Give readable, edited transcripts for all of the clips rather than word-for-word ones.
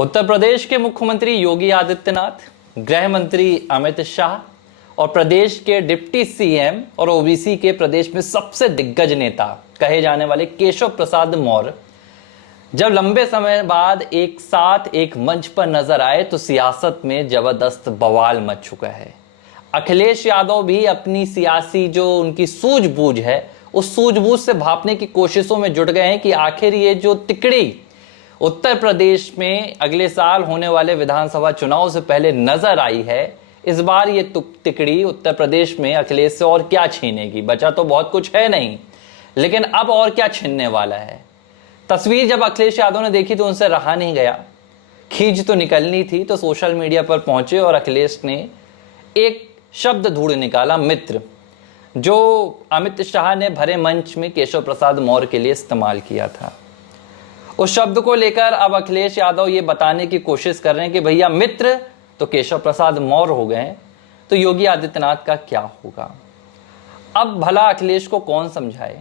उत्तर प्रदेश के मुख्यमंत्री योगी आदित्यनाथ, गृह मंत्री अमित शाह और प्रदेश के डिप्टी सीएम और ओबीसी के प्रदेश में सबसे दिग्गज नेता कहे जाने वाले केशव प्रसाद मौर्य जब लंबे समय बाद एक साथ एक मंच पर नजर आए तो सियासत में जबरदस्त बवाल मच चुका है। अखिलेश यादव भी अपनी सियासी जो उनकी सूझबूझ है उस सूझबूझ से भापने की कोशिशों में जुट गए हैं कि आखिर ये जो तिकड़ी उत्तर प्रदेश में अगले साल होने वाले विधानसभा चुनाव से पहले नजर आई है, इस बार ये तिकड़ी उत्तर प्रदेश में अखिलेश से और क्या छीनेगी। बचा तो बहुत कुछ है नहीं, लेकिन अब और क्या छीनने वाला है। तस्वीर जब अखिलेश यादव ने देखी तो उनसे रहा नहीं गया, खींच तो निकलनी थी, तो सोशल मीडिया पर पहुंचे और अखिलेश ने एक शब्द ढूंढ निकाला, मित्र, जो अमित शाह ने भरे मंच में केशव प्रसाद मौर्य के लिए इस्तेमाल किया था। उस शब्द को लेकर अब अखिलेश यादव ये बताने की कोशिश कर रहे हैं कि भैया मित्र तो केशव प्रसाद मौर्य हो गए, तो योगी आदित्यनाथ का क्या होगा। अब भला अखिलेश को कौन समझाए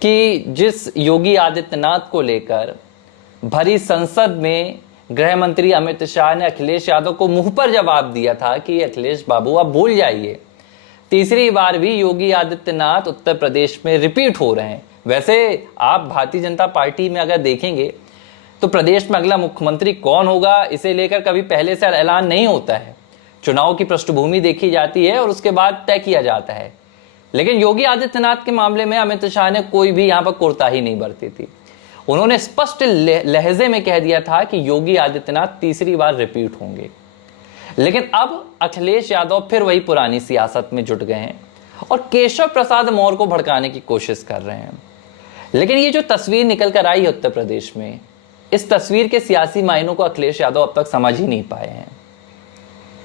कि जिस योगी आदित्यनाथ को लेकर भरी संसद में गृह मंत्री अमित शाह ने अखिलेश यादव को मुंह पर जवाब दिया था कि अखिलेश बाबू आप भूल जाइए, तीसरी बार भी योगी आदित्यनाथ उत्तर प्रदेश में रिपीट हो रहे हैं। वैसे आप भारतीय जनता पार्टी में अगर देखेंगे तो प्रदेश में अगला मुख्यमंत्री कौन होगा इसे लेकर कभी पहले से ऐलान नहीं होता है। चुनाव की पृष्ठभूमि देखी जाती है और उसके बाद तय किया जाता है। लेकिन योगी आदित्यनाथ के मामले में अमित शाह ने कोई भी यहां पर कोताही नहीं बरती थी। उन्होंने स्पष्ट लहजे में कह दिया था कि योगी आदित्यनाथ तीसरी बार रिपीट होंगे। लेकिन अब अखिलेश यादव फिर वही पुरानी सियासत में जुट गए हैं और केशव प्रसाद मौर्य को भड़काने की कोशिश कर रहे हैं। लेकिन ये जो तस्वीर निकल कर आई है उत्तर प्रदेश में, इस तस्वीर के सियासी मायनों को अखिलेश यादव अब तक समझ ही नहीं पाए हैं।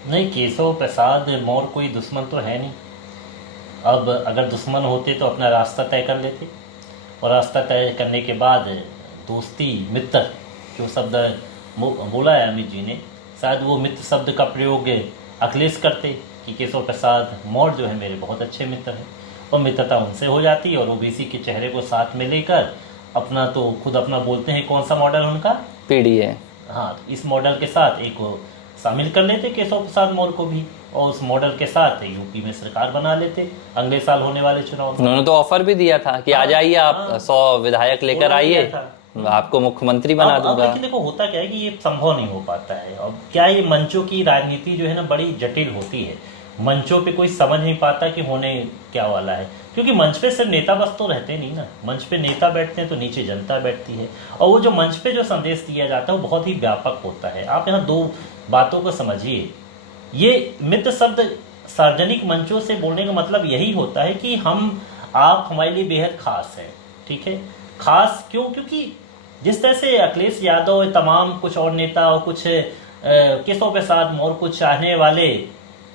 नहीं, केशव प्रसाद मौर्य कोई दुश्मन तो है नहीं। अब अगर दुश्मन होते तो अपना रास्ता तय कर लेते, और रास्ता तय करने के बाद दोस्ती, मित्र जो शब्द बोला है अमित जी ने, शायद वो मित्र शब्द का प्रयोग अखिलेश करते कि केशव प्रसाद मौर्य जो है मेरे बहुत अच्छे मित्र हैं, और मित्रता उनसे हो जाती है। और ओबीसी के चेहरे को साथ में लेकर अपना, तो खुद अपना बोलते हैं कौन सा मॉडल उनका, पीडीए। हाँ, इस मॉडल के साथ एक शामिल कर लेते केशव प्रसाद मौर्य को भी, और उस मॉडल के साथ यूपी में सरकार बना लेते अगले साल होने वाले चुनाव में। उन्होंने तो ऑफर भी दिया था कि आ जाइए आप, 100 विधायक लेकर आइए, आपको मुख्यमंत्री बना दूंगा। लेकिन देखो होता क्या है कि ये संभव नहीं हो पाता है। अब क्या, ये मंचों की राजनीति जो है ना बड़ी जटिल होती है। मंचों पे कोई समझ नहीं पाता कि होने क्या वाला है, क्योंकि मंच पे सिर्फ नेता बस तो रहते नहीं ना। मंच पे नेता बैठते हैं तो नीचे जनता बैठती है, और वो जो मंच पे जो संदेश दिया जाता है वो बहुत ही व्यापक होता है। आप यहाँ दो बातों को समझिए। ये मित्र शब्द सार्वजनिक मंचों से बोलने का मतलब यही होता है कि आप हमारे लिए बेहद खास हैं, ठीक है। खास क्यों? क्योंकि जिस तरह से अखिलेश यादव, तमाम कुछ और नेता और कुछ केशव प्रसाद मौर्य को चाहने वाले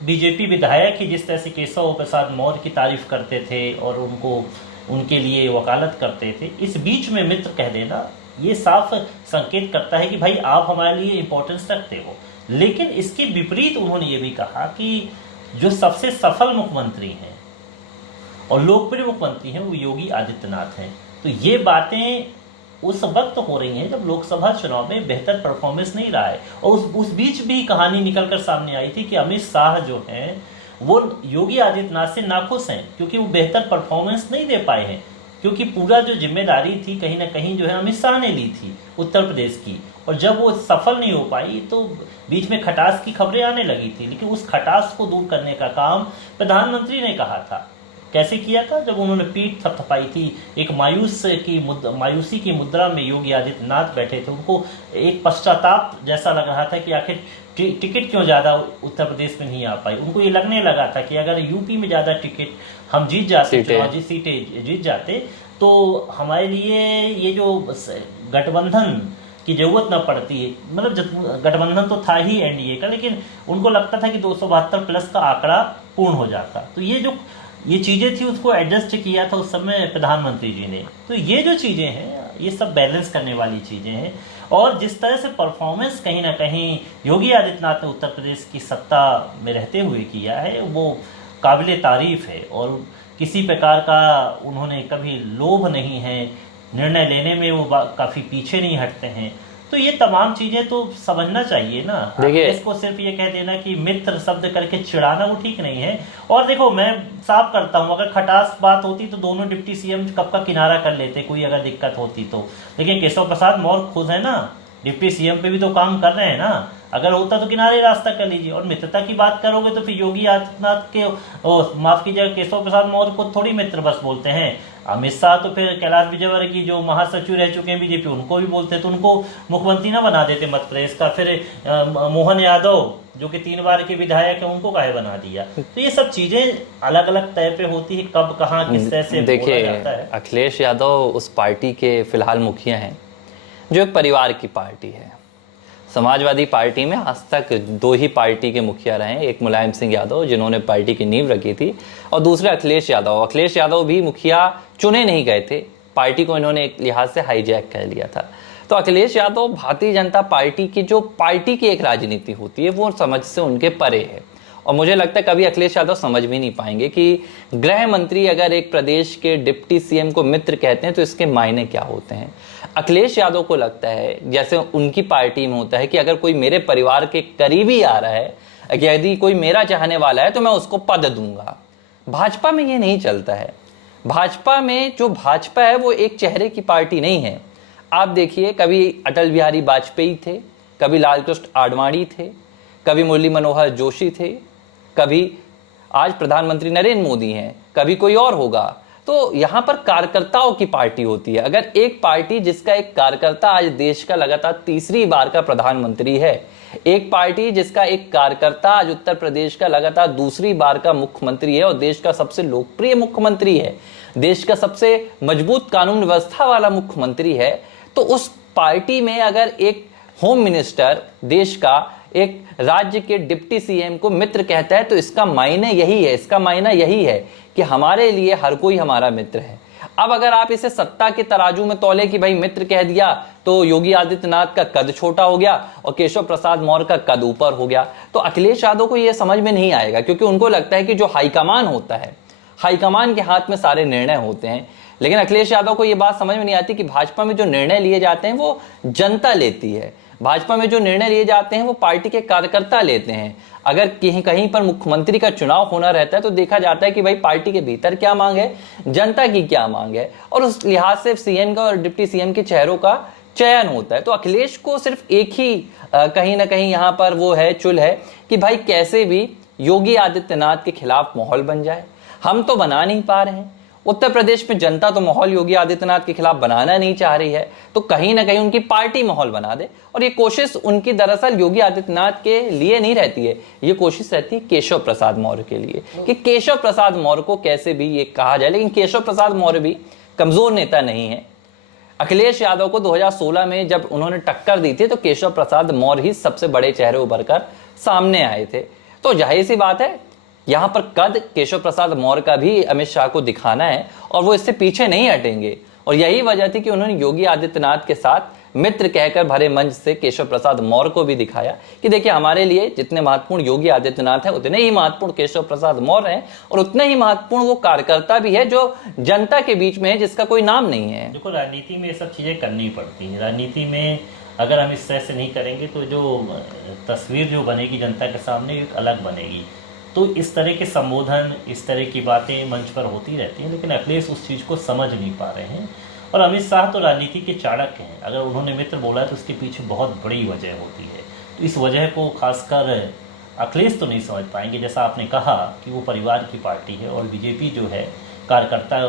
बीजेपी विधायक ही जिस तरह से केशव प्रसाद मौर्य की तारीफ करते थे और उनके लिए वकालत करते थे, इस बीच में मित्र कह देना ये साफ संकेत करता है कि भाई आप हमारे लिए इंपॉर्टेंस रखते हो। लेकिन इसके विपरीत उन्होंने ये भी कहा कि जो सबसे सफल मुख्यमंत्री हैं और लोकप्रिय मुख्यमंत्री हैं वो योगी आदित्यनाथ हैं। तो ये बातें उस वक्त हो रही हैं जब लोकसभा चुनाव में बेहतर परफॉर्मेंस नहीं रहा है, और उस बीच भी कहानी निकलकर सामने आई थी कि अमित शाह जो हैं वो योगी आदित्यनाथ से नाखुश हैं क्योंकि वो बेहतर परफॉर्मेंस नहीं दे पाए हैं, क्योंकि पूरा जो जिम्मेदारी थी कहीं ना कहीं जो है अमित शाह ने ली थी उत्तर प्रदेश की, और जब वो सफल नहीं हो पाई तो बीच में खटास की खबरें आने लगी थी। लेकिन उस खटास को दूर करने का काम प्रधानमंत्री ने कहा था। कैसे किया था? जब उन्होंने पीठ थपथपाई थी, एक मायूसी की मुद्रा में योगी आदित्यनाथ बैठे थे, उनको एक पश्चाताप जैसा लग रहा था कि आखिर टिकट क्यों ज़्यादा उत्तर प्रदेश में नहीं आ पाई। उनको ये लगने लगा था कि अगर यूपी में ज़्यादा टिकट हम जीत जाते, सीटें जीत जाते, तो हमारे लिए ये जो गठबंधन की जरूरत न पड़ती है। मतलब गठबंधन तो था ही एनडीए का, लेकिन उनको लगता था कि 272 प्लस का आंकड़ा पूर्ण हो जाता। तो ये चीज़ें थी, उसको एडजस्ट किया था उस समय प्रधानमंत्री जी ने। तो ये जो चीज़ें हैं ये सब बैलेंस करने वाली चीज़ें हैं, और जिस तरह से परफॉर्मेंस कहीं ना कहीं योगी आदित्यनाथ ने उत्तर प्रदेश की सत्ता में रहते हुए किया है वो काबिले तारीफ है। और किसी प्रकार का उन्होंने कभी लोभ नहीं है, निर्णय लेने में वो काफ़ी पीछे नहीं हटते हैं। तो ये तमाम चीजें तो समझना चाहिए ना। देखिए, इसको सिर्फ ये कह देना कि मित्र शब्द करके चिढ़ाना वो ठीक नहीं है। और देखो मैं साफ करता हूँ, अगर खटास बात होती तो दोनों डिप्टी सीएम कब का किनारा कर लेते, कोई अगर दिक्कत होती तो। लेकिन केशव प्रसाद मौर्य खुद है ना, डिप्टी सीएम पे भी तो काम कर रहे हैं ना। अगर होता तो किनारे रास्ता कर लीजिए। और मित्रता की बात करोगे तो फिर योगी आदित्यनाथ के माफ कीजिएगा केशव प्रसाद मौर्य को थोड़ी मित्र बस बोलते हैं। अमित शाह तो फिर कैलाश विजयवर्गीय की जो महासचिव रह चुके हैं बीजेपी, उनको भी बोलते हैं, तो उनको मुख्यमंत्री ना बना देते मध्य प्रदेश का। फिर मोहन यादव जो कि 3 बार के विधायक है, उनको काहे बना दिया। तो ये सब चीजें अलग अलग तय पे होती है, कब कहाँ किस तरह से बोला जाता है। अखिलेश यादव उस पार्टी के फिलहाल मुखिया हैं जो एक परिवार की पार्टी है। समाजवादी पार्टी में आज तक 2 ही पार्टी के मुखिया रहे हैं, एक मुलायम सिंह यादव जिन्होंने पार्टी की नींव रखी थी, और दूसरे अखिलेश यादव। अखिलेश यादव भी मुखिया चुने नहीं गए थे, पार्टी को इन्होंने एक लिहाज से हाईजैक कर लिया था। तो अखिलेश यादव भारतीय जनता पार्टी की जो पार्टी की एक राजनीति होती है वो समझ से उनके परे है। और मुझे लगता है कभी अखिलेश यादव समझ भी नहीं पाएंगे कि गृह मंत्री अगर एक प्रदेश के डिप्टी सीएम को मित्र कहते हैं तो इसके मायने क्या होते हैं। अखिलेश यादव को लगता है जैसे उनकी पार्टी में होता है कि अगर कोई मेरे परिवार के करीबी आ रहा है, यदि कोई मेरा चाहने वाला है तो मैं उसको पद दूंगा। भाजपा में ये नहीं चलता है। भाजपा में जो भाजपा है वो एक चेहरे की पार्टी नहीं है। आप देखिए, कभी अटल बिहारी वाजपेयी थे, कभी लालकृष्ण आडवाणी थे, कभी मुरली मनोहर जोशी थे, कभी आज प्रधानमंत्री नरेंद्र मोदी हैं, कभी कोई और होगा। तो यहां पर कार्यकर्ताओं की पार्टी होती है। अगर एक पार्टी जिसका एक कार्यकर्ता आज देश का लगातार 3री बार का प्रधानमंत्री है, एक पार्टी जिसका एक कार्यकर्ता आज उत्तर प्रदेश का लगातार 2री बार का मुख्यमंत्री है और देश का सबसे लोकप्रिय मुख्यमंत्री है, देश का सबसे मजबूत कानून व्यवस्था वाला मुख्यमंत्री है, तो उस पार्टी में अगर एक होम मिनिस्टर देश का एक राज्य के डिप्टी सीएम को मित्र कहता है तो इसका मायने यही है, इसका मायना यही है कि हमारे लिए हर कोई हमारा मित्र है। अब अगर आप इसे सत्ता के तराजू में तौले कि भाई मित्र कह दिया तो योगी आदित्यनाथ का कद छोटा हो गया और केशव प्रसाद मौर्य का कद ऊपर हो गया, तो अखिलेश यादव को यह समझ में नहीं आएगा, क्योंकि उनको लगता है कि जो हाईकमान होता है, हाईकमान के हाथ में सारे निर्णय होते हैं। लेकिन अखिलेश यादव को यह बात समझ में नहीं आती कि भाजपा में जो निर्णय लिए जाते हैं वो जनता लेती है। भाजपा में जो निर्णय लिए जाते हैं वो पार्टी के कार्यकर्ता लेते हैं। अगर कहीं कहीं पर मुख्यमंत्री का चुनाव होना रहता है तो देखा जाता है कि भाई पार्टी के भीतर क्या मांग है, जनता की क्या मांग है, और उस लिहाज से सीएम का और डिप्टी सीएम के चेहरों का चयन होता है। तो अखिलेश को सिर्फ एक ही कहीं ना कहीं यहाँ पर वो है चुल है कि भाई कैसे भी योगी आदित्यनाथ के खिलाफ माहौल बन जाए। हम तो बना नहीं पा रहे हैं, उत्तर प्रदेश में जनता तो माहौल योगी आदित्यनाथ के खिलाफ बनाना नहीं चाह रही है, तो कहीं ना कहीं उनकी पार्टी माहौल बना दे। और ये कोशिश उनकी दरअसल योगी आदित्यनाथ के लिए नहीं रहती है, ये कोशिश रहती है केशव प्रसाद मौर्य के लिए कि केशव प्रसाद मौर्य को कैसे भी ये कहा जाए। लेकिन केशव प्रसाद मौर्य भी कमजोर नेता नहीं है। अखिलेश यादव को 2016 में जब उन्होंने टक्कर दी थी तो केशव प्रसाद मौर्य ही सबसे बड़े चेहरे उभर कर सामने आए थे। तो जाहिर सी बात है यहां पर कद केशव प्रसाद मौर्य का भी अमित शाह को दिखाना है और वो इससे पीछे नहीं हटेंगे। और यही वजह थी कि उन्होंने योगी आदित्यनाथ के साथ मित्र कहकर भरे मंच से केशव प्रसाद मौर्य को भी दिखाया कि देखिए हमारे लिए जितने महत्वपूर्ण योगी आदित्यनाथ है उतने ही महत्वपूर्ण केशव प्रसाद मौर्य हैं, और उतने ही महत्वपूर्ण वो कार्यकर्ता भी है जो जनता के बीच में है, जिसका कोई नाम नहीं है। देखो राजनीति में ये सब चीजें करनी पड़ती हैं। राजनीति में अगर हम इस तरह से नहीं करेंगे तो जो तस्वीर जो बनेगी जनता के सामने एक अलग बनेगी। तो इस तरह के संबोधन, इस तरह की बातें मंच पर होती रहती हैं, लेकिन अखिलेश उस चीज़ को समझ नहीं पा रहे हैं। और अमित शाह तो राजनीति के चाणक्य हैं, अगर उन्होंने मित्र बोला है तो उसके पीछे बहुत बड़ी वजह होती है। तो इस वजह को खासकर अखिलेश तो नहीं समझ पाएंगे। जैसा आपने कहा कि वो परिवार की पार्टी है और बीजेपी जो है कार्यकर्ता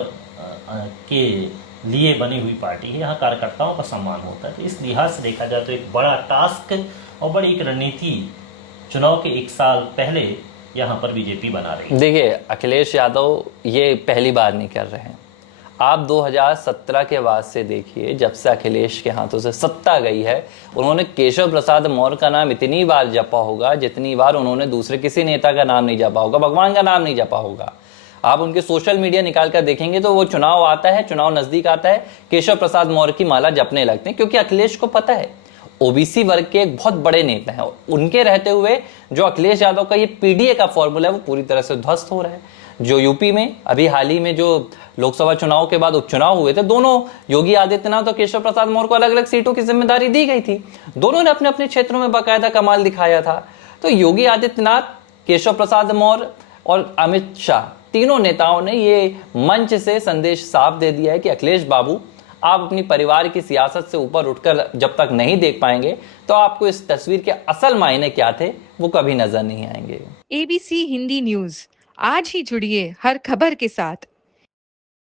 के लिए बनी हुई पार्टी है, यहाँ कार्यकर्ताओं का सम्मान होता है। तो इस लिहाज से देखा जाए तो एक बड़ा टास्क और बड़ी एक रणनीति चुनाव के 1 साल पहले यहाँ पर बीजेपी बना रही है। देखिए अखिलेश यादव ये पहली बार नहीं कर रहे हैं। आप 2017 के बाद से देखिए, जब से अखिलेश के हाथों से सत्ता गई है, उन्होंने केशव प्रसाद मौर्य का नाम इतनी बार जपा होगा जितनी बार उन्होंने दूसरे किसी नेता का नाम नहीं जपा होगा, भगवान का नाम नहीं जपा होगा। आप उनके सोशल मीडिया निकाल कर देखेंगे तो वो चुनाव आता है, चुनाव नजदीक आता है, केशव प्रसाद मौर्य की माला जपने लगते हैं, क्योंकि अखिलेश को पता है ओबीसी वर्ग के एक बहुत बड़े नेता हैं। उनके रहते हुए जो अखिलेश यादव का ये पीडीए का फॉर्मूला है वो पूरी तरह से ध्वस्त हो रहा है। जो यूपी में अभी हाल ही में जो लोकसभा चुनाव के बाद उपचुनाव हुए थे, दोनों योगी आदित्यनाथ और केशव प्रसाद मौर्य को अलग अलग सीटों की जिम्मेदारी दी गई थी। दोनों ने अपने अपने क्षेत्रों में बाकायदा कमाल दिखाया था। तो योगी आदित्यनाथ, केशव प्रसाद मौर्य और अमित शाह, तीनों नेताओं ने ये मंच से संदेश साफ दे दिया है कि अखिलेश बाबू, आप अपनी परिवार की सियासत से ऊपर उठकर जब तक नहीं देख पाएंगे तो आपको इस तस्वीर के असल मायने क्या थे वो कभी नजर नहीं आएंगे। ABC हिंदी न्यूज, आज ही जुड़िए हर खबर के साथ।